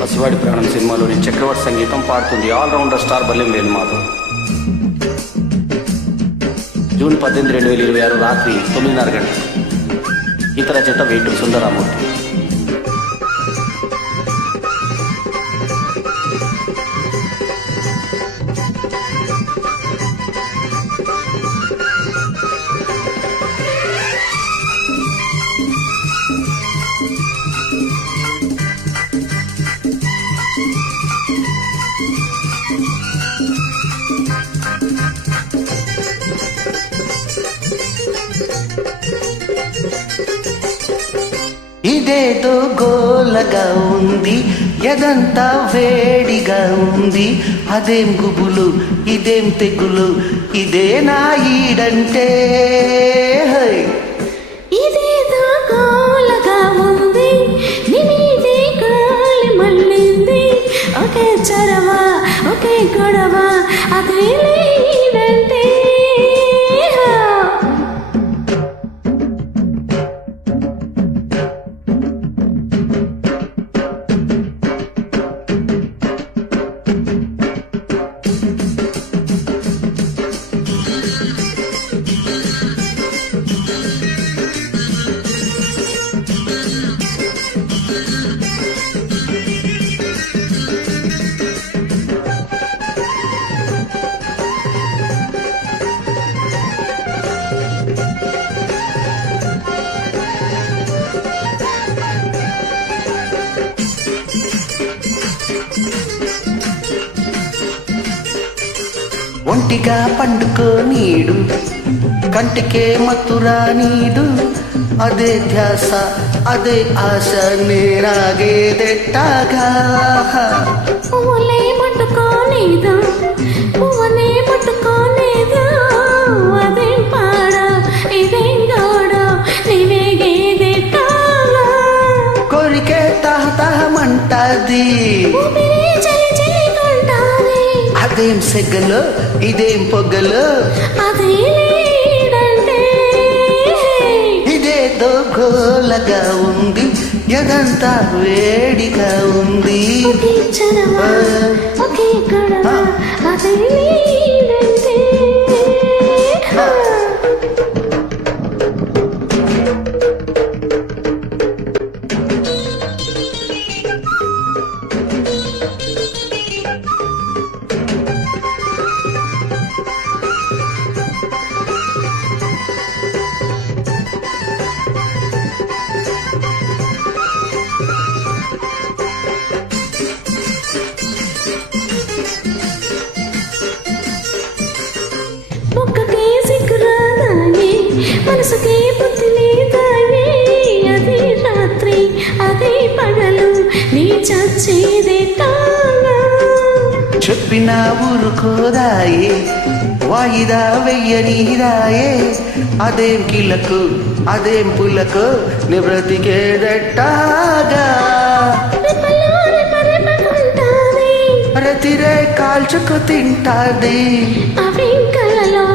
పసివాడి ప్రాణం సినిమాలోని చక్రవర్తి సంగీతం పాడుతుంది ఆల్రౌండర్ స్టార్ బల్లెం వేణుమాధవ్. జూన్ 18, 2026 రాత్రి 9:30 గంటలు. ఇతర రచయిత వేటూరి సుందరరామూర్తి. ఇదేదో గోలగా ఉంది, ఎదంతా వేడిగా ఉంది. అదేం గుబులు, ఇదేం తెగులు, ఇదే నా ఈడంటే. ఇదేదో గోలగా ఉంది, నిమీదే గాలి మళ్ళింది. ఒకే చరవ, ఒకే గొడవ, అదే ఈడంటే. ఒంటిగా పండుకో నీడు, కంటికే మత్తురా నీడు. అదే ధ్యాస, అదే ఆశ, నేరాగేదెట్టాగా. పువ్వులే ముట్టుకోలేదు, పువ్వునే ముట్టుకోలేదు. అదేం పాడ, ఇదేం గోడ, నీవేగేదెట్టాగా. కోరికే తహతహమంటది, అదేం సెగ్గలో, ఇదేం పొగ్గలో, అదే లేదంటే. ఇదేదో గోలగా ఉంది, ఎదంతా వేడిగా ఉంది. ఒకే చరవ, ఒకే గొడవ, అదే లేదంటే. ఒక్కకే సిగ్గురాదాయే, మనసుకే బుద్ధి లేదాయే. అదే రాత్రి, అదే పగలు, నీ చచ్చేదే తాగా. చెప్పిన ఊరుకోదాయే, వాయిదా వెయ్యనీదాయే. అదేం కిలకు, అదేం పులకు, నీ బ్రతికేదెట్టాగా. ప్రతిరే కాల్చుకు తింటాది, అవేం కలలో,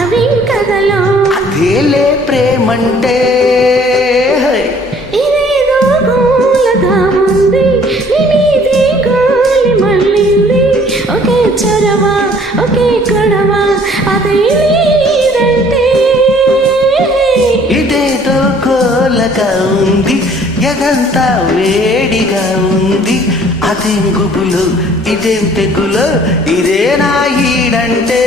అవేం కథలో, అదేలే ప్రేమంటే. ఇదేదో గోలగా ఉంది, నిమీదే గాలి మళ్ళింది. ఒకే చొరవ, ఒకే గొడవ, అదే లేదంటే. ఇదేదో గోలగా ఉంది, ఎదంతా వేడిగా ఉంది. అదేం గుబులు, ఇదేం తెగులు, ఇదే నా ఈడంటే.